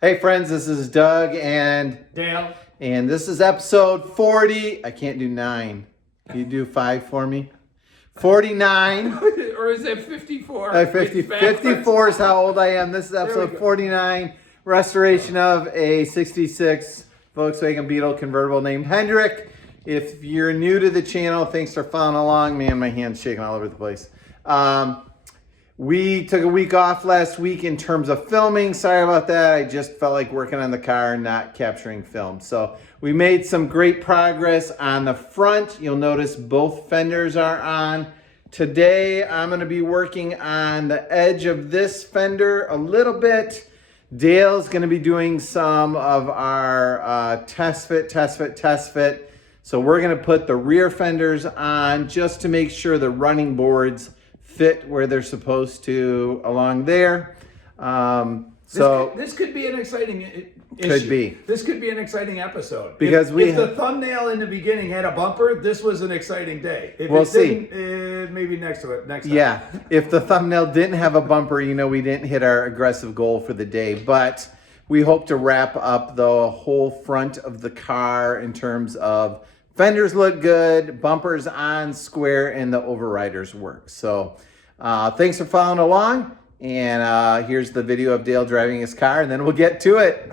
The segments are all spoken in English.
Hey friends, this is Doug and Dale. And this is episode 40. I can't do 9. Can you do 5 for me? 49. Or is it 54? 54 is how old I am. This is episode 49. Restoration of a 66 Volkswagen Beetle Convertible named Hendrik. If you're new to the channel, thanks for following along. Man, my hand's shaking all over the place. We took a week off last week in terms of filming. Sorry about that. I just felt like working on the car and not capturing film. So we made some great progress on the front. You'll notice both fenders are on. Today, I'm going to be working on the edge of this fender a little bit. Dale's going to be doing some of our test fit. So we're going to put the rear fenders on just to make sure the running boards fit where they're supposed to along there. This could be an exciting issue. This could be an exciting episode. Because if the thumbnail in the beginning had a bumper, this was an exciting day. If we'll it see. Didn't, maybe next time. Yeah, if the thumbnail didn't have a bumper, you know we didn't hit our aggressive goal for the day. But we hope to wrap up the whole front of the car in terms of fenders look good, bumpers on square, and the overriders work. So thanks for following along. And here's the video of Dale driving his car, and then we'll get to it.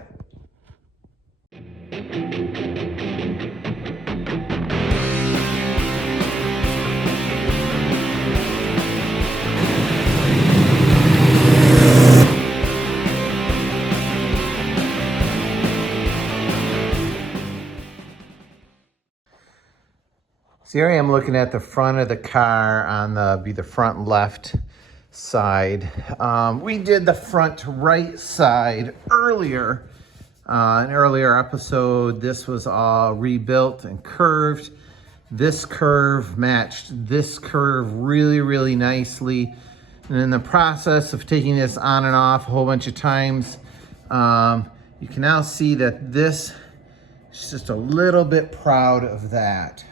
So here I am looking at the front of the car on the front left side. We did the front right side earlier, an earlier episode. This was all rebuilt and curved. This curve matched this curve really nicely. And in the process of taking this on and off a whole bunch of times, you can now see that this is just a little bit proud of that.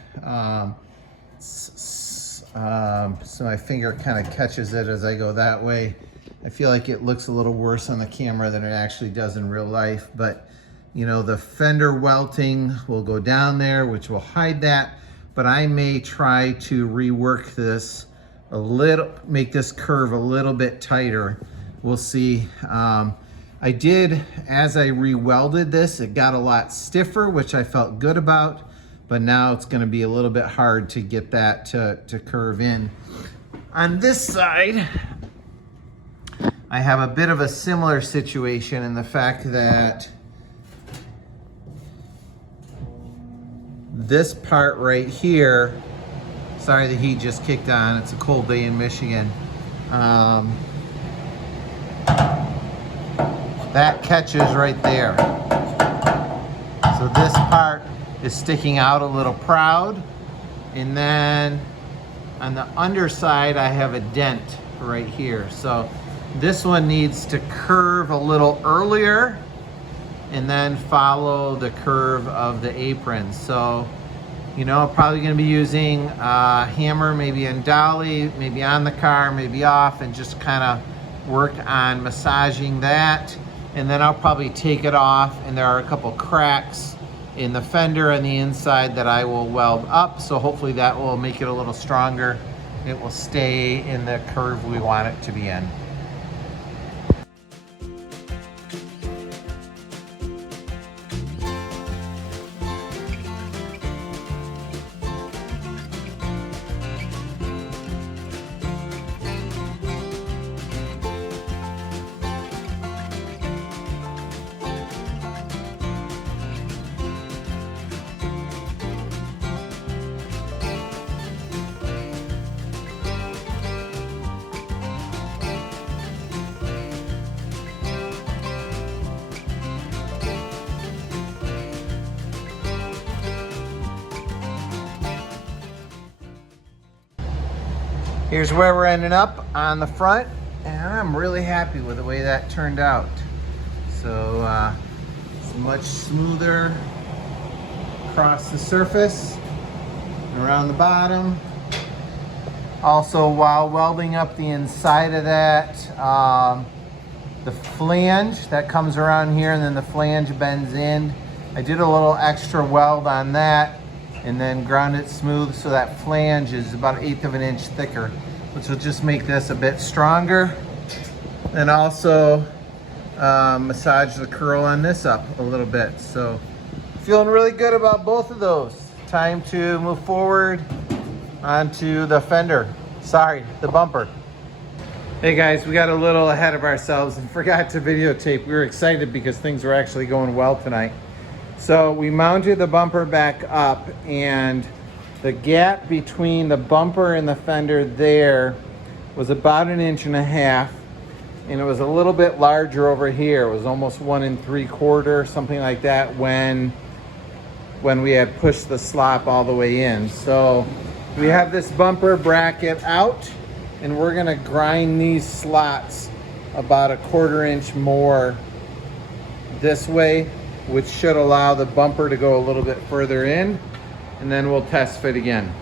So my finger kind of catches it as I go that way. I feel like it looks a little worse on the camera than it actually does in real life, but you know, the fender welting will go down there, which will hide that, but I may try to rework this a little, make this curve a little bit tighter. We'll see. I did, as I re-welded this, it got a lot stiffer, which I felt good about. But now it's going to be a little bit hard to get that to curve in. On this side, I have a bit of a similar situation in the fact that this part right here, sorry the heat just kicked on, it's a cold day in Michigan. That catches right there. So this part is sticking out a little proud, and then on the underside I have a dent right here. So this one needs to curve a little earlier and then follow the curve of the apron. So, you know, probably gonna be using a hammer, maybe in dolly, maybe on the car, maybe off, and just kind of work on massaging that. And then I'll probably take it off, and there are a couple cracks in the fender on the inside that I will weld up. So hopefully that will make it a little stronger. It will stay in the curve we want it to be in. Here's where we're ending up on the front, and I'm really happy with the way that turned out. So it's much smoother across the surface and around the bottom. Also, while welding up the inside of that, the flange that comes around here, and then the flange bends in. I did a little extra weld on that and then ground it smooth so that flange is about 1/8 of an inch thicker, which will just make this a bit stronger. And also massage the curl on this up a little bit. So feeling really good about both of those. Time to move forward onto the fender. Sorry, the bumper. Hey guys, we got a little ahead of ourselves and forgot to videotape. We were excited because things were actually going well tonight. So we mounted the bumper back up, and the gap between the bumper and the fender there was about 1.5 inches, and it was a little bit larger over here. It was almost 1 3/4, something like that, when we had pushed the slop all the way in. So we have this bumper bracket out, and we're gonna grind these slots about 1/4 inch more this way, which should allow the bumper to go a little bit further in, and then we'll test fit again.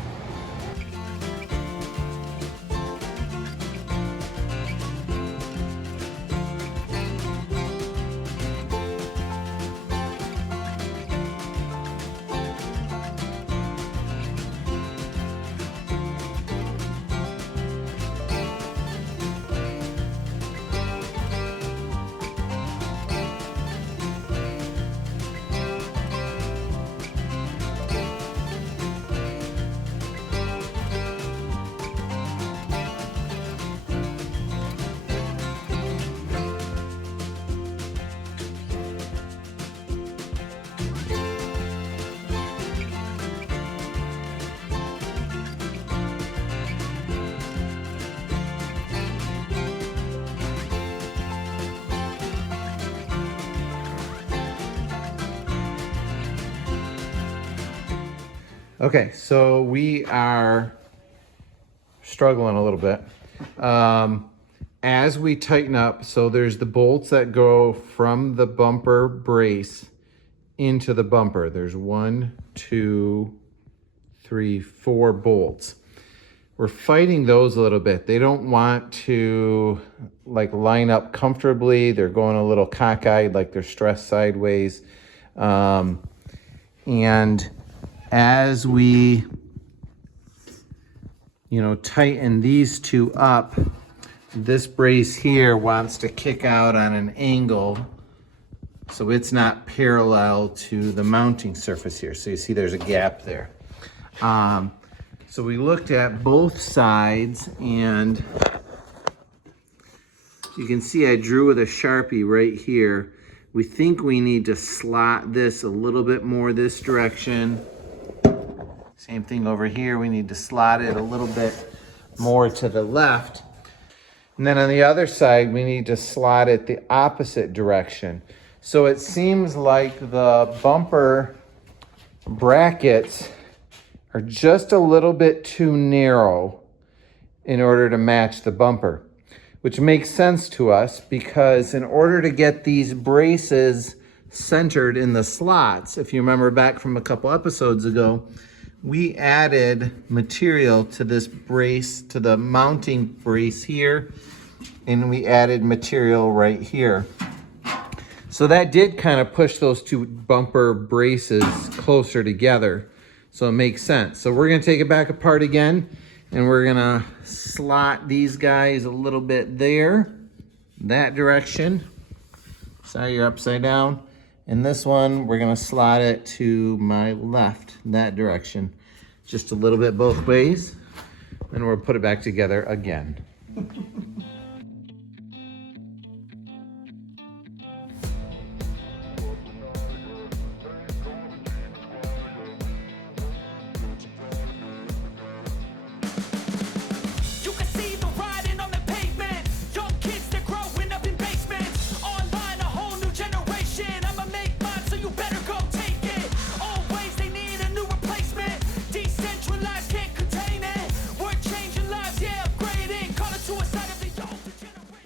Okay, so we are struggling a little bit. As we tighten up, so there's the bolts that go from the bumper brace into the bumper. There's 1, 2, 3, 4 bolts. We're fighting those a little bit. They don't want to like line up comfortably. They're going a little cockeyed, like they're stressed sideways. And as we, tighten these two up, this brace here wants to kick out on an angle, so it's not parallel to the mounting surface here. So you see there's a gap there. So we looked at both sides, and you can see I drew with a Sharpie right here. We think we need to slot this a little bit more this direction. Same thing over here, we need to slot it a little bit more to the left. And then on the other side, we need to slot it the opposite direction. So it seems like the bumper brackets are just a little bit too narrow in order to match the bumper, which makes sense to us because in order to get these braces centered in the slots, if you remember back from a couple episodes ago, we added material to this brace, to the mounting brace here, and we added material right here. So that did kind of push those two bumper braces closer together. So it makes sense. So we're gonna take it back apart again, and we're gonna slot these guys a little bit there, that direction. Sorry, you're upside down. And this one, we're gonna slot it to my left, that direction. Just a little bit both ways. And we'll put it back together again.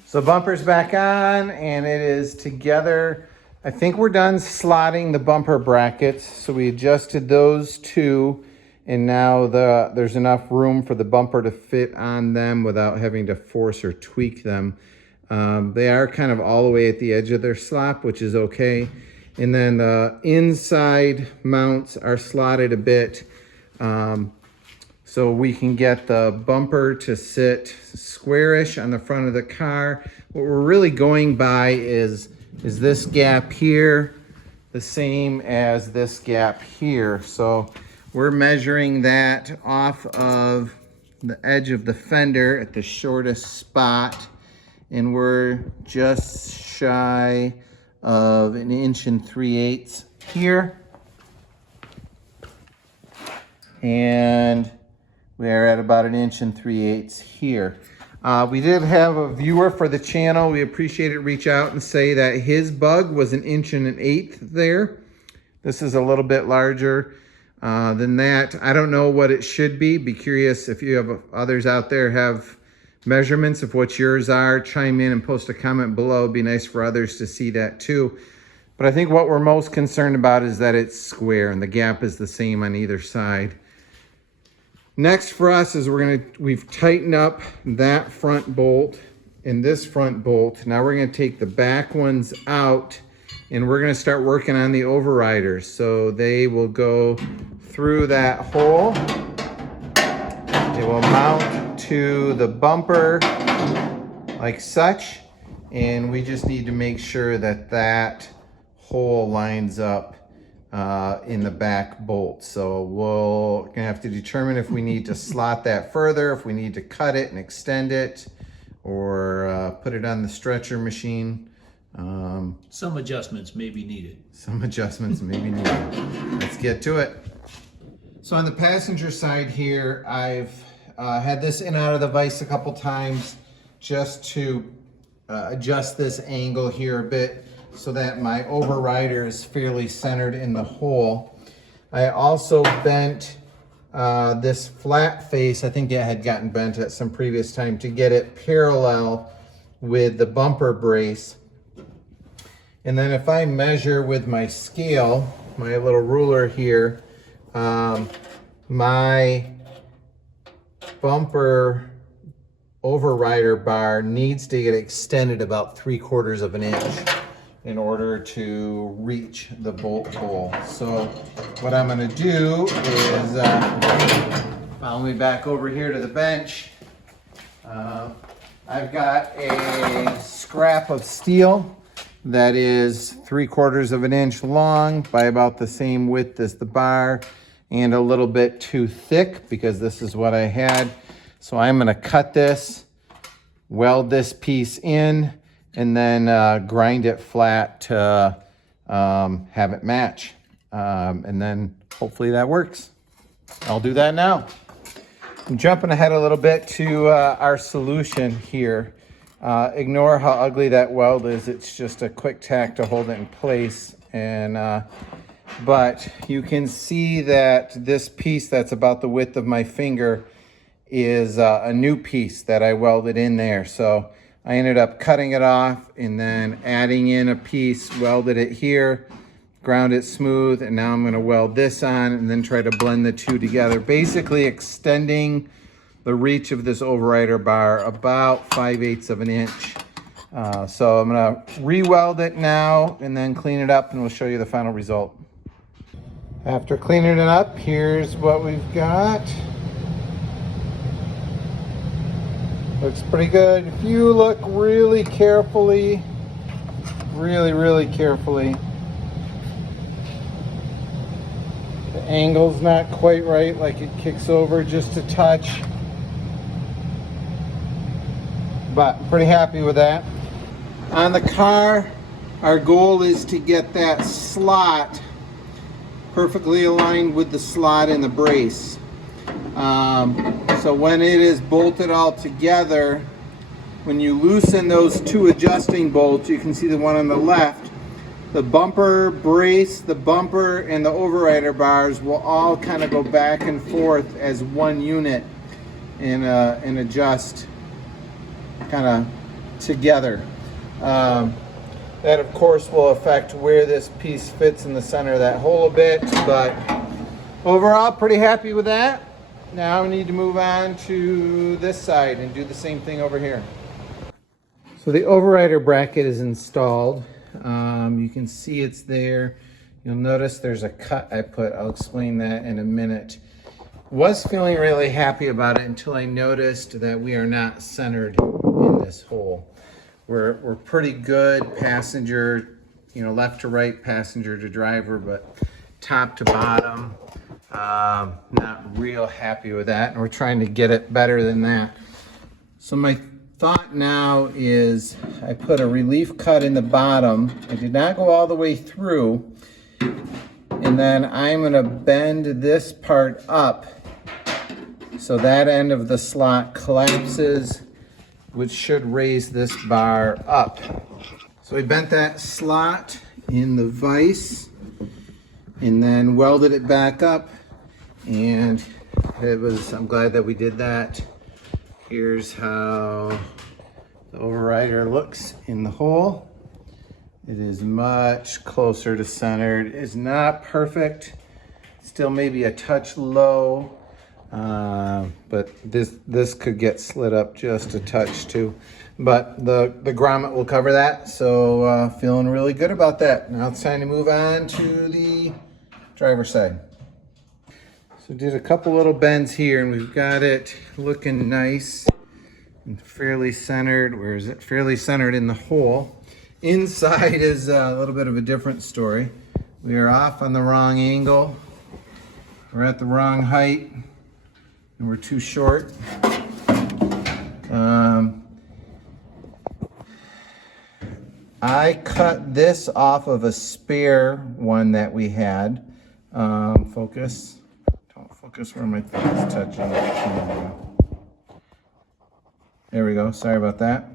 So bumper's back on and it is together. I think we're done slotting the bumper brackets. So we adjusted those two, and now there's enough room for the bumper to fit on them without having to force or tweak them. They are kind of all the way at the edge of their slop, which is okay. And then the inside mounts are slotted a bit, so we can get the bumper to sit squarish on the front of the car. What we're really going by is this gap here the same as this gap here? So we're measuring that off of the edge of the fender at the shortest spot, and we're just shy of 1 3/8 here. And we're at about 1 3/8 here. We did have a viewer for the channel. We appreciate it. Reach out and say that his bug was 1 1/8 there. This is a little bit larger than that. I don't know what it should be. Be curious if you have others out there have measurements of what yours are. Chime in and post a comment below. It'd be nice for others to see that too. But I think what we're most concerned about is that it's square and the gap is the same on either side. Next for us is we've tightened up that front bolt and this front bolt. Now we're gonna take the back ones out and we're gonna start working on the overriders. So they will go through that hole. They will mount to the bumper like such. And we just need to make sure that that hole lines up in the back bolt. So we're gonna have to determine if we need to slot that further, if we need to cut it and extend it, or put it on the stretcher machine. Some adjustments may be needed. Some adjustments may be needed. Let's get to it. So on the passenger side here, I've had this in and out of the vise a couple times just to adjust this angle here a bit, so that my overrider is fairly centered in the hole. I also bent this flat face, I think it had gotten bent at some previous time, to get it parallel with the bumper brace. And then if I measure with my scale, my little ruler here, my bumper overrider bar needs to get extended about 3/4 of an inch in order to reach the bolt hole. So what I'm gonna do is, follow me back over here to the bench. I've got a scrap of steel that is 3/4 of an inch long by about the same width as the bar and a little bit too thick because this is what I had. So I'm gonna cut this, weld this piece in, and then grind it flat to have it match. And then hopefully that works. I'll do that now. I'm jumping ahead a little bit to our solution here. Ignore how ugly that weld is. It's just a quick tack to hold it in place. And but you can see that this piece that's about the width of my finger is a new piece that I welded in there. So I ended up cutting it off and then adding in a piece, welded it here, ground it smooth, and now I'm gonna weld this on and then try to blend the two together, basically extending the reach of this overrider bar about 5/8 of an inch. So I'm gonna re-weld it now and then clean it up and we'll show you the final result. After cleaning it up, here's what we've got. Looks pretty good. If you look really carefully, really carefully, the angle's not quite right, like it kicks over just a touch. But pretty happy with that. On the car, our goal is to get that slot perfectly aligned with the slot in the brace. So when it is bolted all together, when you loosen those two adjusting bolts, you can see the one on the left, the bumper brace, the bumper, and the overrider bars will all kind of go back and forth as one unit and adjust kind of together. That of course will affect where this piece fits in the center of that hole a bit, but overall pretty happy with that. Now we need to move on to this side and do the same thing over here. So the overrider bracket is installed. You can see it's there. You'll notice there's a cut I put. I'll explain that in a minute. Was feeling really happy about it until I noticed that we are not centered in this hole. We're pretty good passenger, you know, left to right, passenger to driver, but top to bottom, not real happy with that. And we're trying to get it better than that. So my thought now is I put a relief cut in the bottom. I did not go all the way through. And then I'm gonna bend this part up so that end of the slot collapses, which should raise this bar up. So we bent that slot in the vise and then welded it back up, and I'm glad that we did that. Here's how the overrider looks in the hole. It is much closer to centered. It's not perfect, still maybe a touch low, but this could get slid up just a touch too. But the grommet will cover that, so feeling really good about that. Now it's time to move on to the driver's side. So did a couple little bends here, and we've got it looking nice and fairly centered. Where is it? Fairly centered in the hole. Inside is a little bit of a different story. We are off on the wrong angle. We're at the wrong height, and we're too short. I cut this off of a spare one that we had. Focus. Don't focus where my thumb is touching the camera. There we go. Sorry about that.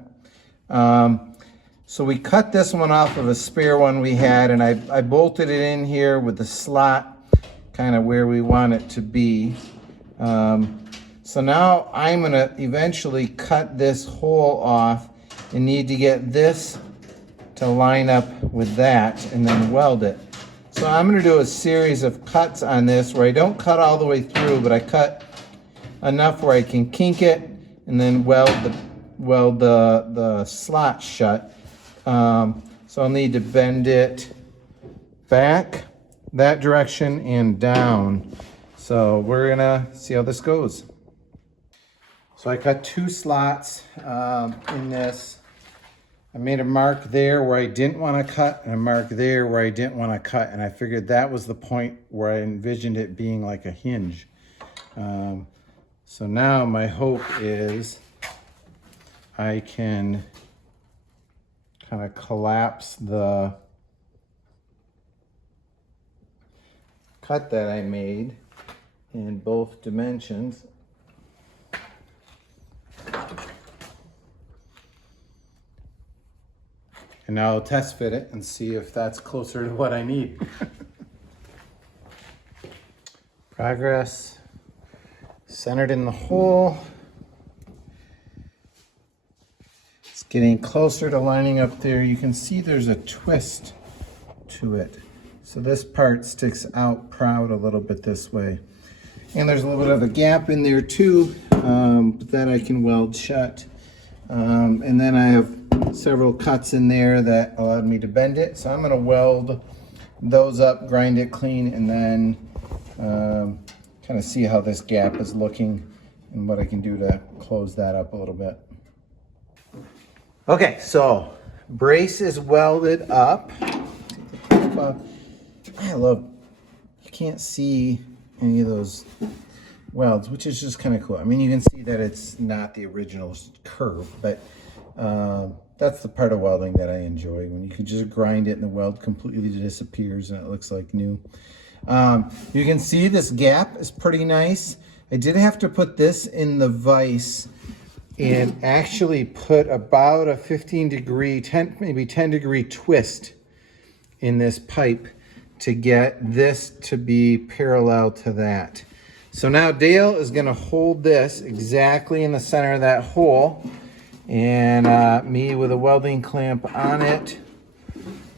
So we cut this one off of a spare one we had, and I bolted it in here with the slot kind of where we want it to be. So now I'm going to eventually cut this hole off and need to get this to line up with that and then weld it. So I'm going to do a series of cuts on this where I don't cut all the way through, but I cut enough where I can kink it and then weld the slot shut. So I'll need to bend it back that direction and down. So we're gonna see how this goes. So I cut 2 slots in this. I made a mark there where I didn't want to cut and a mark there where I didn't want to cut, and I figured that was the point where I envisioned it being like a hinge. So now my hope is I can kind of collapse the cut that I made in both dimensions. And now I'll test fit it and see if that's closer to what I need. Progress, centered in the hole. It's getting closer to lining up there. You can see there's a twist to it. So this part sticks out proud a little bit this way. And there's a little bit of a gap in there too, but that I can weld shut. And then I have several cuts in there that allowed me to bend it. So I'm going to weld those up, grind it clean, and then kind of see how this gap is looking and what I can do to close that up a little bit. Okay, so brace is welded up. I love, you can't see any of those welds, which is just kind of cool. I mean, you can see that it's not the original curve, but that's the part of welding that I enjoy, when you can just grind it and the weld completely disappears and it looks like new. You can see this gap is pretty nice. I did have to put this in the vise and actually put about a 15 degree, maybe 10 degree twist in this pipe to get this to be parallel to that. So now Dale is going to hold this exactly in the center of that hole, and me with a welding clamp on it,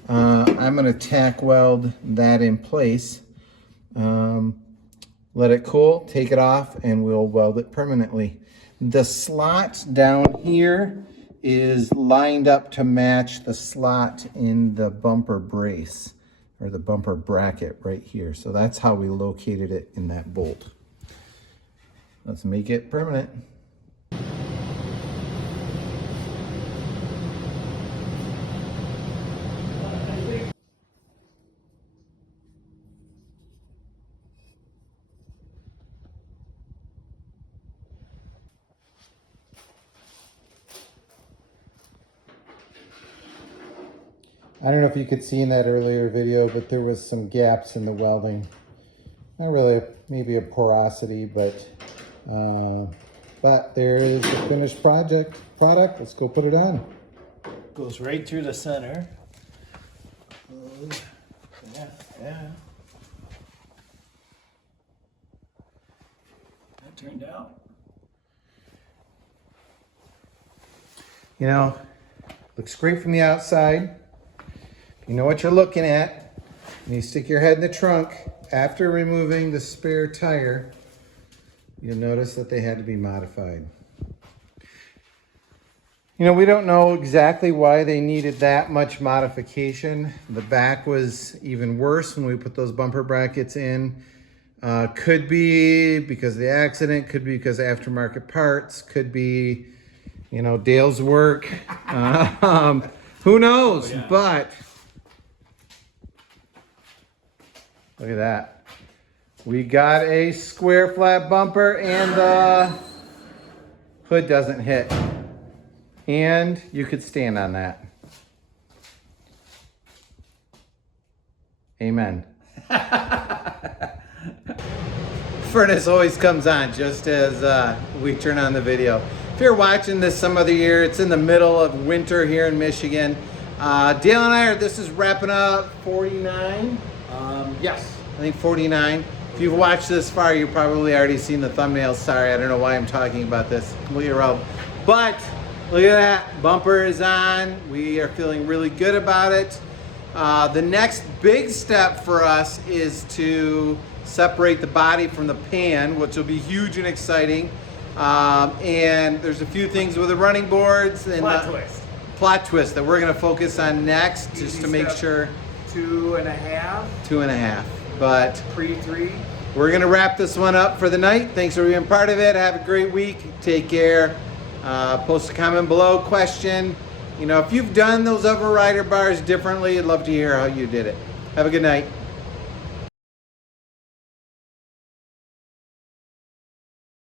I'm going to tack weld that in place. Let it cool, take it off, and we'll weld it permanently. The slot down here is lined up to match the slot in the bumper brace or the bumper bracket right here. So that's how we located it in that bolt. Let's make it permanent. I don't know if you could see in that earlier video, but there was some gaps in the welding. Not really, maybe a porosity, but there is the finished product. Let's go put it on. Goes right through the center. Yeah. That turned out. You know, looks great from the outside. You know what you're looking at. And you stick your head in the trunk. After removing the spare tire, you'll notice that they had to be modified. You know, we don't know exactly why they needed that much modification. The back was even worse when we put those bumper brackets in. Could be because of the accident, could be because of aftermarket parts, could be, you know, Dale's work. Who knows? Oh, yeah. But look at that. We got a square flat bumper and the hood doesn't hit. And you could stand on that. Amen. Furnace always comes on just as we turn on the video. If you're watching this some other year, it's in the middle of winter here in Michigan. Dale and I this is wrapping up 49. Yes, I think 49. If you've watched this far, you've probably already seen the thumbnail. Sorry, I don't know why I'm talking about this. Completely irrelevant. But look at that, bumper is on. We are feeling really good about it. The next big step for us is to separate the body from the pan, which will be huge and exciting. And there's a few things with the running boards and plot twist that we're going to focus on next, just to make sure. 2.5. 2.5. But pre-3. We're going to wrap this one up for the night. Thanks for being part of it. Have a great week. Take care. Post a comment below, question. You know, if you've done those overrider bars differently, I'd love to hear how you did it. Have a good night.